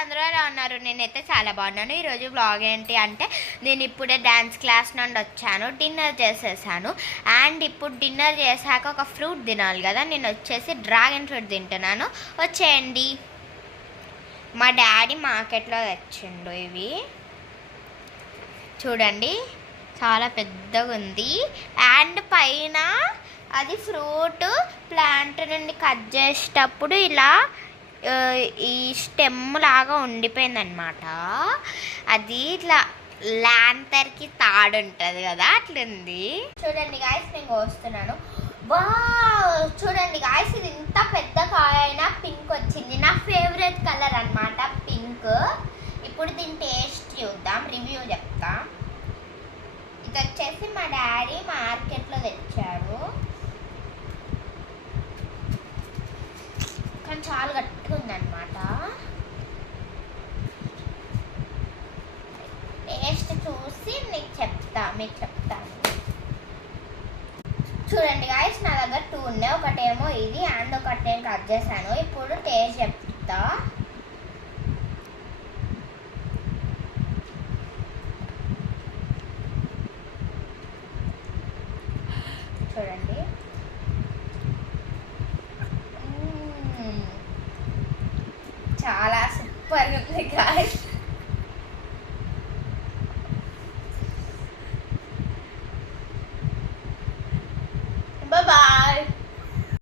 అందరూ ఎలా ఉన్నారు? నేనైతే చాలా బాగున్నాను. ఈరోజు బ్లాగ్ ఏంటి అంటే నేను ఇప్పుడే డ్యాన్స్ క్లాస్ నుండి వచ్చాను, డిన్నర్ చేసేసాను. అండ్ ఇప్పుడు డిన్నర్ చేశాక ఒక ఫ్రూట్ తినాలి కదా, నేను వచ్చేసి డ్రాగన్ ఫ్రూట్ తింటున్నాను. వచ్చేయండి. మా డాడీ మార్కెట్లో తెచ్చిండు. ఇవి చూడండి, చాలా పెద్దగా ఉంది. అండ్ పైన అది ఫ్రూట్ ప్లాంట్ నుండి కట్ చేసేటప్పుడు ఇలా ఈ స్టెమ్ లాగా ఉండిపోయిందనమాట. అది ఇట్లా ల్యాంతర్కి తాడు ఉంటుంది కదా, అట్లుంది. చూడండి గాయస్, నేను కోస్తున్నాను. వా, చూడండి గాయస్, ఇది ఇంత పెద్ద కాయ అయినా పింక్ వచ్చింది. నా ఫేవరెట్ కలర్ అనమాట పింక్. ఇప్పుడు దీని టేస్ట్ చూద్దాం, రివ్యూ చెప్తా. ఇది వచ్చేసి మా డాడీ మార్కెట్లో తెచ్చాడు. కానీ చాలా గట్టిగా ఉందన్నమాట. టేస్ట్ చూసి మీకు చెప్తాను. చూడండి గాయస్, నా దగ్గర 2 ఉన్నాయి. ఒకటేమో ఇది అండ్ ఒకటేమో కట్ చేశాను. ఇప్పుడు టేస్ట్ చెప్తా. చూడండి, చాలా సూపర్ ఉంది గాయస్.